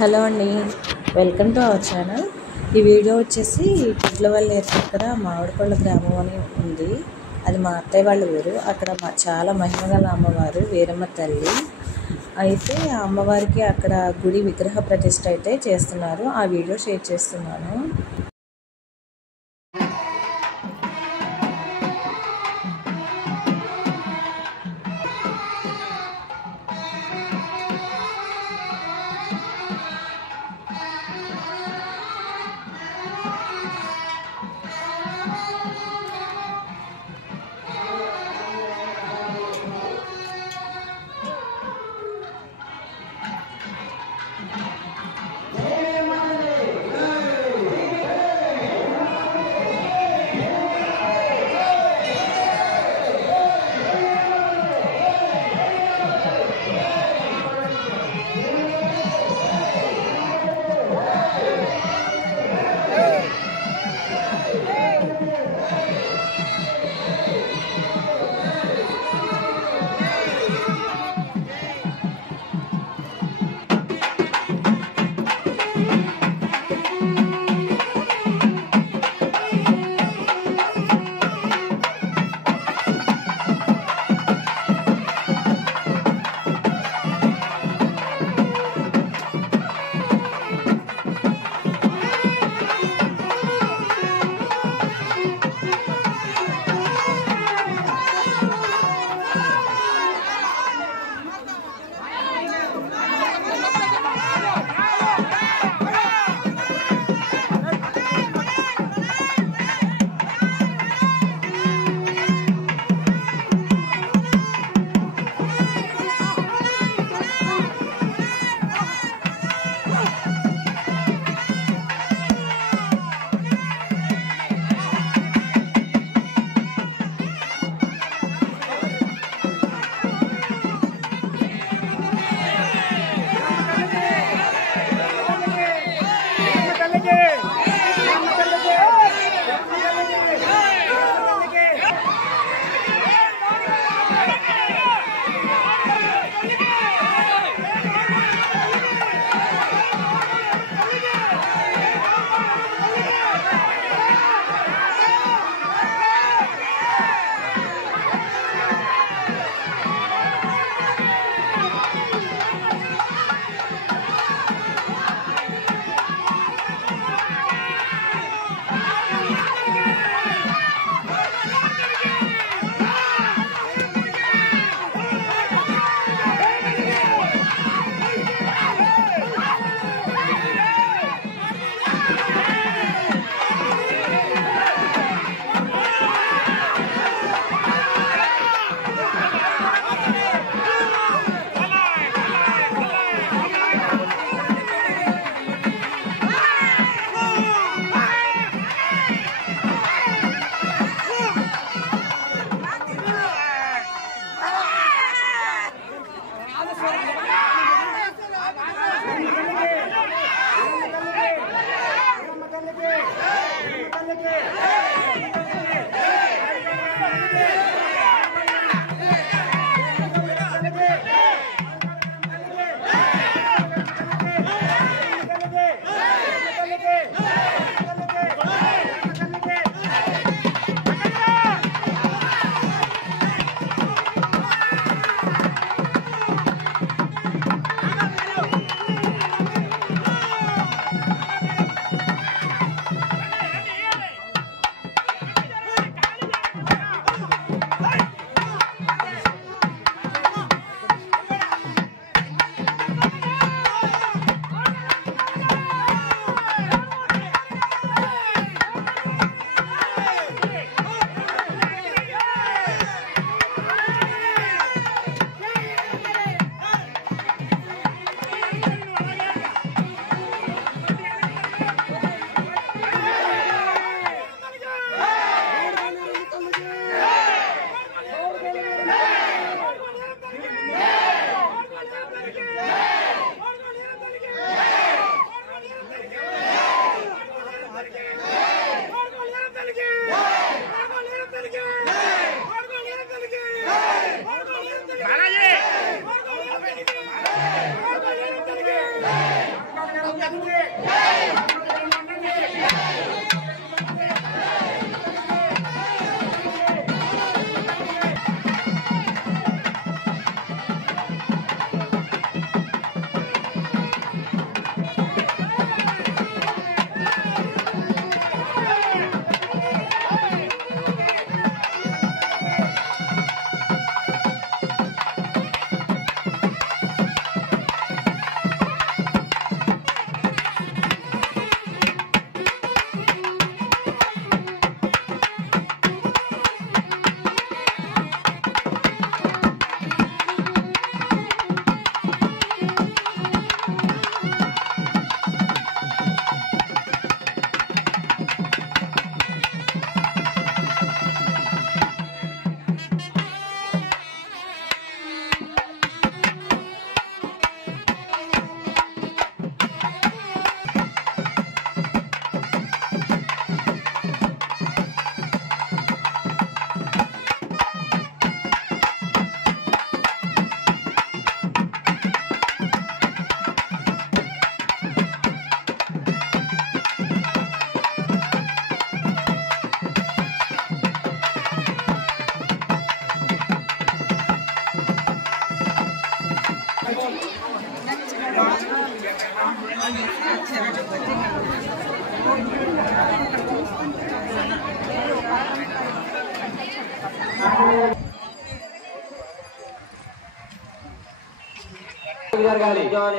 Hello అండి, welcome to our channel. ఈ video వచ్చేసి పుట్లవల్లి దగ్గర మామిడిపళ్ళ గ్రామం అని ఉంది. అది మా అత్తయ్య వాళ్ళ ఊరు. అక్కడ చాలా మహిమగల అమ్మవారు వీరమ్మ తల్లి. అయితే ఆ అమ్మవారికి అక్కడ గుడి విగ్రహ ప్రతిష్ఠ అయితే చేస్తున్నారు. ఆ వీడియో షేర్ చేస్తున్నాను.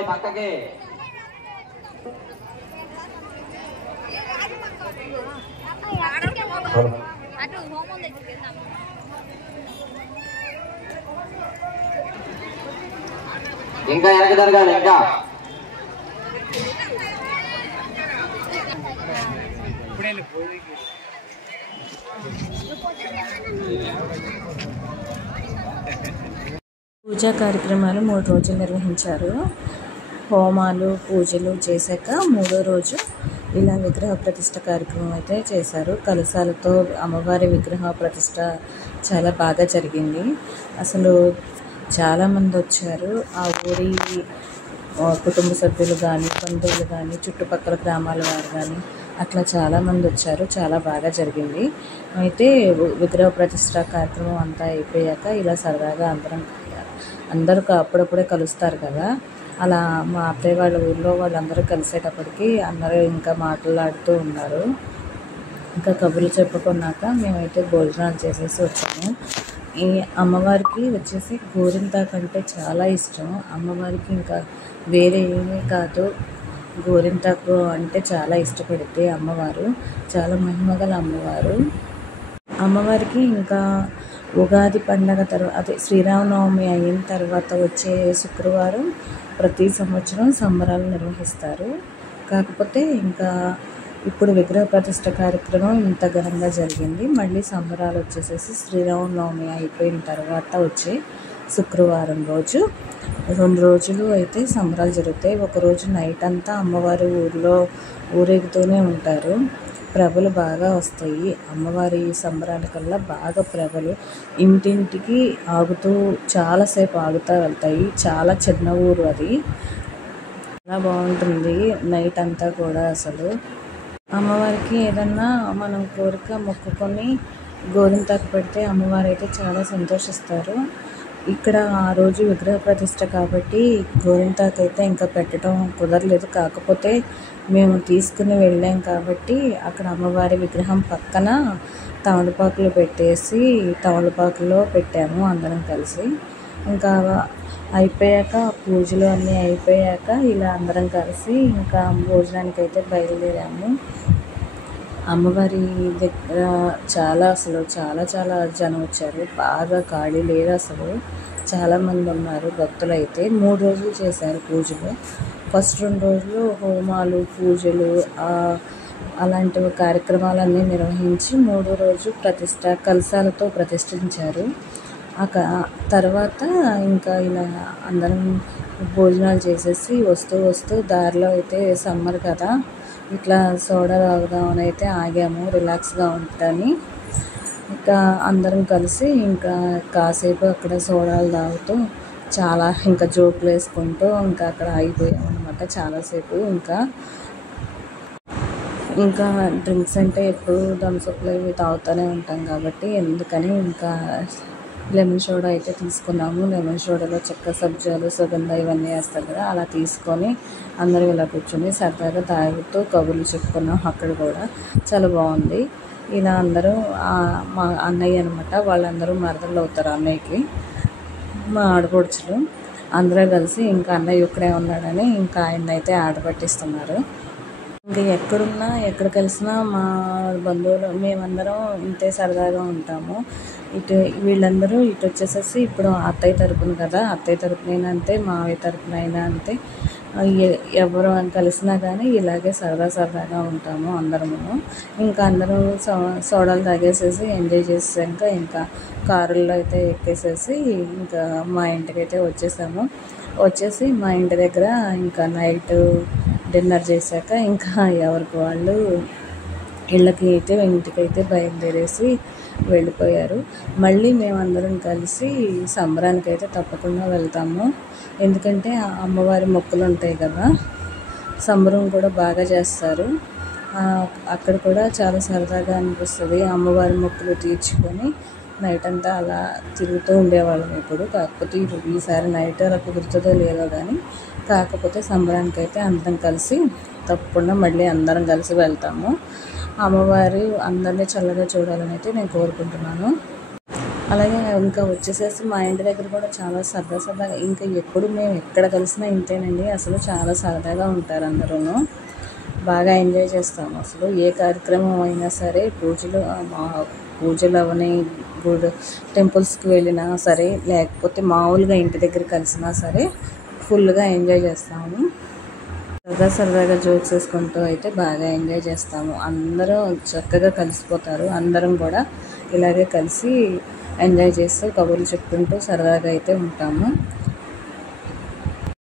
పక్కకి ఇంకా వెనక జరగాలి ఇంకా పూజా కార్యక్రమాలు 3 రోజులు నిర్వహించారు. హోమాలు పూజలు చేశాక 3వ రోజు ఇలా విగ్రహ ప్రతిష్ఠ కార్యక్రమం అయితే చేశారు. కలశాలతో అమ్మవారి విగ్రహ ప్రతిష్ఠ చాలా బాగా జరిగింది. అసలు చాలామంది వచ్చారు. ఆ ఊరి కుటుంబ సభ్యులు కానీ బంధువులు కానీ చుట్టుపక్కల గ్రామాల వారు కానీ అట్లా చాలామంది వచ్చారు. చాలా బాగా జరిగింది. అయితే విగ్రహ ప్రతిష్ఠ కార్యక్రమం అంతా అయిపోయాక ఇలా సరదాగా అందరూ అప్పుడప్పుడే కలుస్తారు కదా, అలా మా అత్తయ్య వాళ్ళ ఊళ్ళో వాళ్ళందరూ కలిసేటప్పటికి అందరూ ఇంకా మాట్లాడుతూ ఉన్నారు. ఇంకా కబుర్లు చెప్పుకున్నాక మేమైతే భోజనాలు చేసేసి వచ్చాము. ఈ అమ్మవారికి వచ్చేసి గోరింటాకు అంటే చాలా ఇష్టం. అమ్మవారికి ఇంకా వేరే ఏమీ కాదు, గోరింటాకు అంటే చాలా ఇష్టపడితే అమ్మవారు చాలా మహిమగల అమ్మవారు. అమ్మవారికి ఇంకా ఉగాది పండగ తర్వాత అదే శ్రీరామనవమి అయిన తర్వాత వచ్చే శుక్రవారం ప్రతి సంవత్సరం సంబరాలు నిర్వహిస్తారు. కాకపోతే ఇంకా ఇప్పుడు విగ్రహ ప్రతిష్ఠ కార్యక్రమం ఇంత ఘనంగా జరిగింది. మళ్ళీ సంబరాలు వచ్చేసేసి శ్రీరామనవమి అయిపోయిన తర్వాత వచ్చే శుక్రవారం రోజు 2 రోజులు అయితే సంబరాలు జరుగుతాయి. ఒకరోజు నైట్ అంతా అమ్మవారి ఊరిలో ఊరేగుతూనే ఉంటారు. ప్రభలు బాగా వస్తాయి. అమ్మవారి సంబరాలకల్లా బాగా ప్రభలు ఇంటింటికి ఆగుతూ చాలాసేపు ఆగుతూ వెళ్తాయి. చాలా చిన్న ఊరు అది, చాలా బాగుంటుంది నైట్ అంతా కూడా. అసలు అమ్మవారికి ఏదన్నా మనం కోరిక మొక్కుకొని గోరింటాకు పెడితే అమ్మవారు అయితే చాలా సంతోషిస్తారు. ఇక్కడ ఆ రోజు విగ్రహ ప్రతిష్ఠ కాబట్టి గోరింటాకు అయితే ఇంకా పెట్టడం కుదరలేదు. కాకపోతే మేము తీసుకుని వెళ్ళాం కాబట్టి అక్కడ అమ్మవారి విగ్రహం పక్కన తమలపాకులు పెట్టేసి తమలపాకులో పెట్టాము అందరం కలిసి. ఇంకా అయిపోయాక పూజలు అన్నీ అయిపోయాక ఇలా అందరం కలిసి ఇంకా భోజనానికి అయితే బయలుదేరాము. అమ్మవారి దగ్గర అసలు చాలా జనం వచ్చారు. బాగా ఖాళీ లేదు అసలు, చాలామంది ఉన్నారు భక్తులు. అయితే 3 రోజులు చేశారు పూజలు. ఫస్ట్ 2 రోజులు హోమాలు పూజలు అలాంటివి కార్యక్రమాలన్నీ నిర్వహించి 3వ రోజు కలశాలతో ప్రతిష్ఠించారు. తర్వాత ఇంకా ఇలా అందరం భోజనాలు చేసేసి వస్తూ దారిలో అయితే సమ్మర్ కదా, ఇట్లా సోడా తాగుదామని అయితే ఆగాము రిలాక్స్గా ఉంటాని. ఇంకా అందరం కలిసి ఇంకా కాసేపు అక్కడ సోడాలు తాగుతూ చాలా ఇంకా జోకులు వేసుకుంటూ ఇంకా అక్కడ ఆగిపోయాం అనమాట చాలాసేపు. ఇంకా డ్రింక్స్ అంటే ఎప్పుడు థమ్స్అప్లు ఇవి తాగుతూనే ఉంటాం కాబట్టి ఎందుకని ఇంకా లెమన్ సోడా అయితే తీసుకున్నాము. లెమన్ సోడాలో చెక్క, సబ్జాలు, సుగంధ ఇవన్నీ వేస్తారు కదా, అలా తీసుకొని అందరూ ఇలా కూర్చొని సరదాగా తాగుతూ కబుర్లు చెప్పుకున్నాం. అక్కడ కూడా చాలా బాగుంది. ఇలా అందరూ మా అన్నయ్య అనమాట, వాళ్ళందరూ మరదళ్ళు అవుతారు అన్నయ్యకి, మా ఆడపడుచులు అందరూ కలిసి ఇంకా అన్నయ్య ఇక్కడే ఉన్నాడని ఇంకా ఆయన అయితే ఆట పట్టిస్తున్నారు. ఇంకా ఎక్కడ కలిసినా మా బంధువులు మేమందరం ఇంతే సరదాగా ఉంటాము. వీళ్ళందరూ ఇటు వచ్చేసేసి ఇప్పుడు అత్తయ్య తరపున కదా, అత్తయ్య తరపునైనా అంతే, మావయ్య తరపున అయినా అంతే, ఎవరు కలిసినా కానీ ఇలాగే సరదాగా ఉంటాము అందరము. ఇంకా అందరూ సోడాలు తాగేసేసి ఎంజాయ్ చేసాక ఇంకా కారుల్లో అయితే ఎక్కేసేసి ఇంకా మా ఇంటికి అయితే వచ్చేసి మా ఇంటి దగ్గర ఇంకా నైట్ డిన్నర్ చేశాక ఇంకా ఎవరికి వాళ్ళు ఇంటికైతే బయలుదేరేసి వెళ్ళిపోయారు. మళ్ళీ మేమందరం కలిసి సంబరానికి అయితే తప్పకుండా వెళ్తాము. ఎందుకంటే అమ్మవారి మొక్కులు ఉంటాయి కదా, సంబరం కూడా బాగా చేస్తారు. అక్కడ కూడా చాలా సరదాగా అనిపిస్తుంది. అమ్మవారి మొక్కులు తీర్చుకొని నైట్ అంతా అలా తిరుగుతూ ఉండేవాళ్ళం ఎప్పుడు. కాకపోతే ఈసారి నైట్ అలా కుదురుతుందో లేదో కానీ, కాకపోతే సంబరానికి అయితే అందరం కలిసి తప్పకుండా మళ్ళీ అందరం కలిసి వెళ్తాము. అమ్మవారు అందరినీ చల్లగా చూడాలని అయితే నేను కోరుకుంటున్నాను. అలాగే ఇంకా వచ్చేసేసి మా ఇంటి దగ్గర కూడా చాలా సరదాగా ఇంకా ఎప్పుడు మేము ఎక్కడ కలిసినా ఇంతేనండి. అసలు చాలా సరదాగా ఉంటారు అందరూ, బాగా ఎంజాయ్ చేస్తాము. అసలు ఏ కార్యక్రమం అయినా సరే, పూజలు అవని, టెంపుల్స్కి వెళ్ళినా సరే, లేకపోతే మామూలుగా ఇంటి దగ్గర కలిసినా సరే ఫుల్గా ఎంజాయ్ చేస్తాము. సరదాగా జోక్స్ వేసుకుంటూ అయితే బాగా ఎంజాయ్ చేస్తాము. అందరూ చక్కగా కలిసిపోతారు. అందరం కూడా ఇలాగే కలిసి ఎంజాయ్ చేస్తూ కబుర్లు చెప్పుకుంటూ సరదాగా అయితే ఉంటాము.